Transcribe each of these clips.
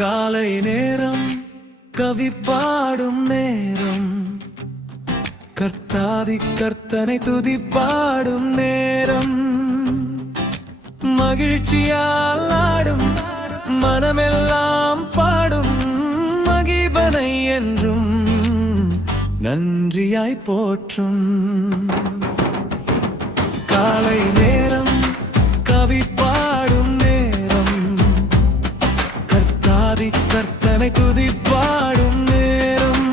காலை நேரம் கவி பாடும் நேரம், கர்த்தாதி கர்த்தனை துதி பாடும் நேரம், மகிழ்ச்சியால் ஆடும் மனமெல்லாம் பாடும் மகிபனை என்றும் நன்றியாய் போற்றும். காலை நேரம் கவி பாடும் நேரம், கர்த்தாதி கர்த்தனை துதி பாடும் நேரம்,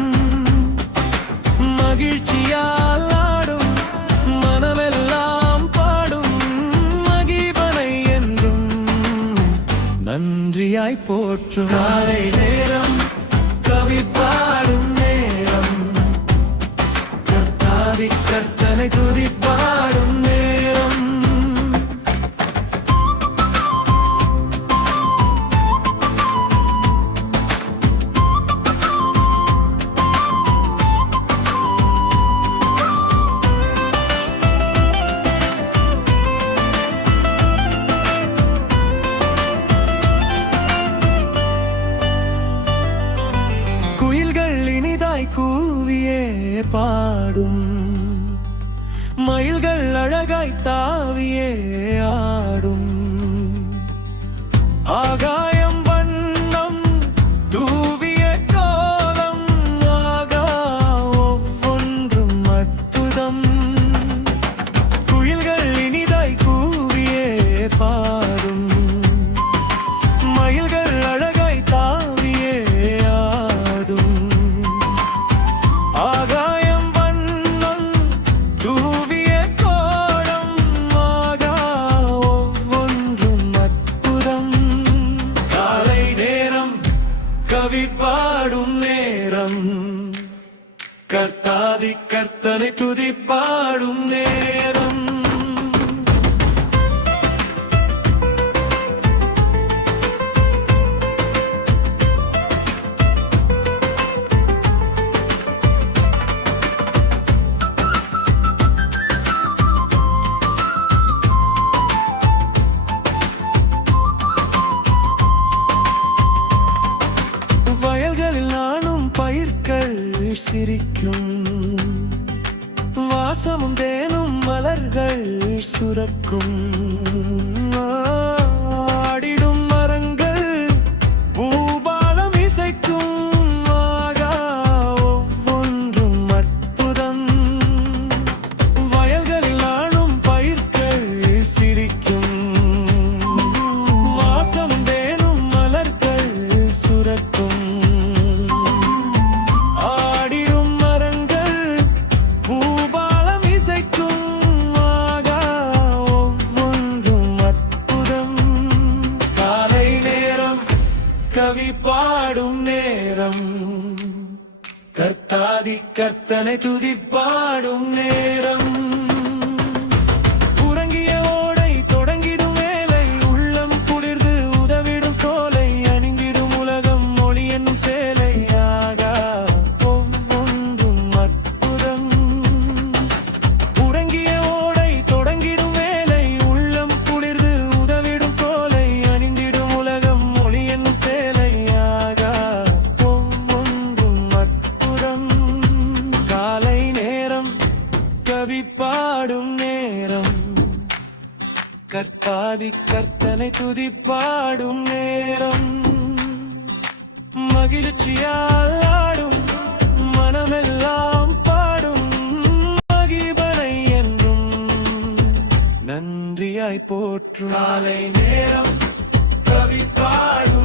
மகிழ்ச்சியால் ஆடும் மனமெல்லாம் பாடும் மகிபனை என்றும் நன்றியாய் போற்றும். காலை நேரம் கவி பாடும் நேரம், கர்த்தாதி கர்த்தனை துதி பாடும் நேரம். குயில்கள் இனிதாய் கூவியே பாடும், மயில்கள் அழகாய் தாவியே ஆடும், ஆகாயம் வண்ணம் தூவிய கோலம் ஆகா ஒவ்வொன்றும் அற்புதம். குயில்கள் இனிதாய் கூவியே பாடும், மயில்கள் அழகாய் தாவியே ஆடும், ஆகாயம் வண்ணம் தூவிய கோலம் ஆகா ஒவ்வொன்றும் அற்புதம். காலை நேரம் கவி பாடும் நேரம், கர்த்தாதி கர்த்தனை துதி பாடும் நேரம். வயல்களில் நானும் பயிர்கள் சிரிக்கும், வாசமும் தேனும் மலர்கள் சுரக்கும், ஆடிடும் மரங்கள் பூபாலம் இசைக்கும் ஆகா ஒவ்வொன்றும் அற்புதம். வயல்களில் நானும் பயிர்கள் சிரிக்கும், வாசமும் தேனும் மலர்கள் சுரக்கும், ஆடிடும் மரங்கள் பூபாலம் இசைக்கும் ஆகா ஒவ்வொன்றும் அற்புதம். காலை நேரம் கவி பாடும் நேரம், கர்த்தாதி கர்த்தனை துதி பாடும் நேரம், உறங்கிய ஓடை தொடங்கிடும் வேலை, உள்ளம் குளிர்ந்து உதவிடும் சோலை, அணிந்திடும் உலகம் மொழி என்னும் சேலை ஆகா ஒவ்வொன்றும் அற்புதம். உறங்கிய ஓடை தொடங்கிடும் வேலை, உள்ளம் குளிர்ந்து உதவிடும் சோலை, அணிந்திடும் உலகம் மொழி என்னும் சேலை ஆகா ஒவ்வொன்றும் அற்புதம். காலை நேரம் கவி பாடும் நேரம், கர்த்தாதி கர்த்தனை துதி பாடும் நேரம், மகிழ்ச்சியால் ஆடும் மனமெல்லாம் பாடும் மகிபனை என்றும் நன்றியாய் போற்றும். காலை நேரம் கவி பாடும்